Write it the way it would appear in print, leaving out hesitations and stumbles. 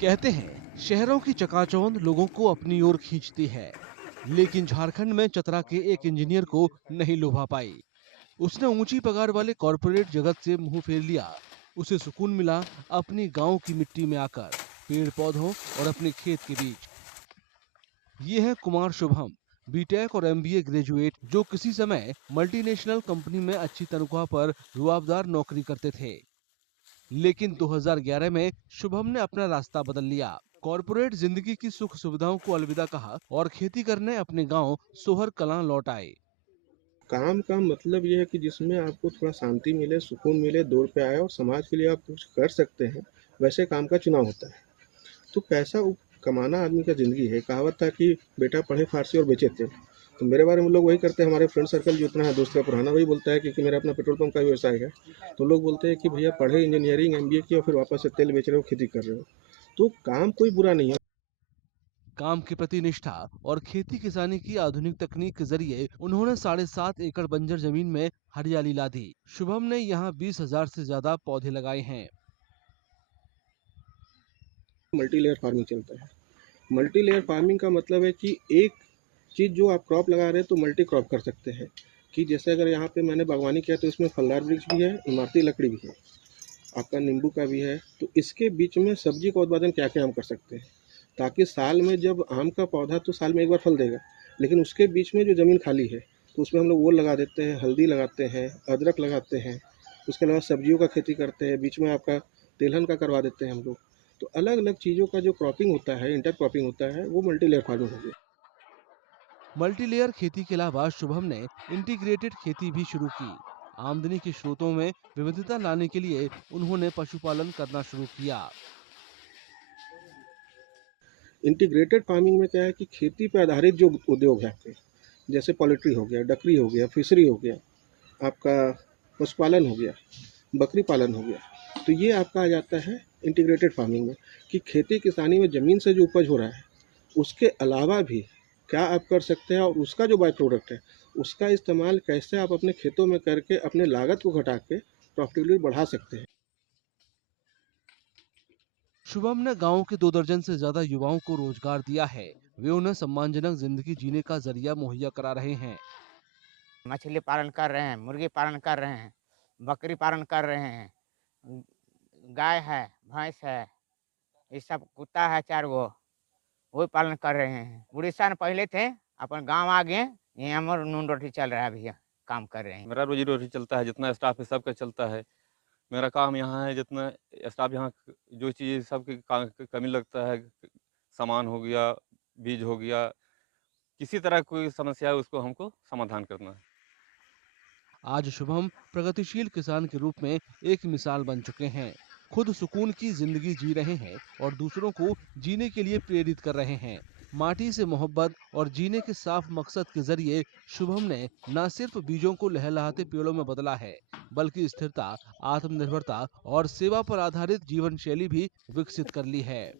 कहते हैं शहरों की चकाचौंध लोगों को अपनी ओर खींचती है, लेकिन झारखंड में चतरा के एक इंजीनियर को नहीं लुभा पाई। उसने ऊंची पगार वाले कॉरपोरेट जगत से मुंह फेर लिया। उसे सुकून मिला अपनी गांव की मिट्टी में आकर, पेड़ पौधों और अपने खेत के बीच। ये है कुमार शुभम, बीटेक और एमबीए ग्रेजुएट, जो किसी समय मल्टीनेशनल कंपनी में अच्छी तनख्वाह पर रुआबदार नौकरी करते थे। लेकिन 2011 में शुभम ने अपना रास्ता बदल लिया। कॉरपोरेट जिंदगी की सुख सुविधाओं को अलविदा कहा और खेती करने अपने गांव सोहर कलां लौट आए। काम का मतलब ये है कि जिसमें आपको थोड़ा शांति मिले, सुकून मिले, 2 रुपए आए और समाज के लिए आप कुछ कर सकते हैं, वैसे काम का चुनाव होता है। तो पैसा कमाना आदमी का ज़िंदगी है। कहावत था कि बेटा पढ़े फ़ारसी और बेचे तेल। तो मेरे बारे में लोग वही करते हैं, हमारे फ्रेंड सर्कल जितना है दोस्त का पुराना वही बोलता है क्योंकि मेरा अपना पेट्रोल पंप का व्यवसाय है। तो लोग बोलते हैं कि भैया पढ़े इंजीनियरिंग, एमबीए किया और फिर वापस से तेल बेच रहे हो, खेती कर रहे हो। तो काम कोई बुरा नहीं है। काम के प्रति निष्ठा और खेती किसानी की आधुनिक तकनीक के जरिए उन्होंने 7.5 एकड़ बंजर जमीन में हरियाली ला दी। शुभम ने यहाँ 20,000 से ज्यादा पौधे लगाए हैं। मल्टी लेयर फार्मिंग चलता है। मल्टी लेयर फार्मिंग का मतलब है कि एक चीज़ जो आप क्रॉप लगा रहे हैं तो मल्टी क्रॉप कर सकते हैं। कि जैसे अगर यहाँ पे मैंने बागवानी किया तो इसमें फलदार वृक्ष भी है, इमारती लकड़ी भी है, आपका नींबू का भी है। तो इसके बीच में सब्जी का उत्पादन क्या क्या हम कर सकते हैं, ताकि साल में जब आम का पौधा तो साल में एक बार फल देगा, लेकिन उसके बीच में जो ज़मीन खाली है तो उसमें हम लोग वो लगा देते हैं, हल्दी लगाते हैं, अदरक लगाते हैं। उसके अलावा सब्जियों का खेती करते हैं, बीच में आपका तिलहन का करवा देते हैं हम लोग। तो अलग अलग चीज़ों का जो क्रॉपिंग होता है, इंटर क्रॉपिंग होता है, वो मल्टी लेयर फार्मिंग हो गया। मल्टीलेयर खेती के अलावा शुभम ने इंटीग्रेटेड खेती भी शुरू की। आमदनी के स्रोतों में विविधता लाने के लिए उन्होंने पशुपालन करना शुरू किया। इंटीग्रेटेड फार्मिंग में क्या है कि खेती पे आधारित जो उद्योग है आपके, जैसे पोल्ट्री हो गया, डकरी हो गया, फिशरी हो गया, आपका पशुपालन हो गया, बकरी पालन हो गया, तो ये आपका आ जाता है इंटीग्रेटेड फार्मिंग में। कि खेती किसानी में ज़मीन से जो उपज हो रहा है उसके अलावा भी क्या आप कर सकते हैं, और उसका जो बाय प्रोडक्ट है उसका इस्तेमाल कैसे आप अपने खेतों में करके अपने लागत को घटा के प्रॉफिटेबिलिटी बढ़ा सकते हैं। शुभम ने गांव के 2 दर्जन से ज्यादा युवाओं को रोजगार दिया है। वे उन्हें सम्मानजनक जिंदगी जीने का जरिया मुहैया करा रहे हैं। मछली पालन कर रहे हैं, मुर्गी पालन कर रहे हैं, बकरी पालन कर रहे हैं, गाय है, भैंस है, ये सब कुत्ता है 4 गो, वही पालन कर रहे हैं। उड़ीसा में पहले थे, अपन गांव आ गए, ये हमारा नून रोटी चल रहा है भैया, काम कर रहे हैं। मेरा रोजी रोटी चलता है, जितना स्टाफ है सबका चलता है। मेरा काम यहाँ है, जितना स्टाफ यहाँ जो चीज़ सबकी कमी लगता है, सामान हो गया, बीज हो गया, किसी तरह कोई समस्या है उसको हमको समाधान करना है। आज शुभम प्रगतिशील किसान के रूप में एक मिसाल बन चुके हैं। खुद सुकून की जिंदगी जी रहे हैं और दूसरों को जीने के लिए प्रेरित कर रहे हैं। माटी से मोहब्बत और जीने के साफ मकसद के जरिए शुभम ने न सिर्फ बीजों को लहलहाते पेड़ों में बदला है, बल्कि स्थिरता, आत्मनिर्भरता और सेवा पर आधारित जीवन शैली भी विकसित कर ली है।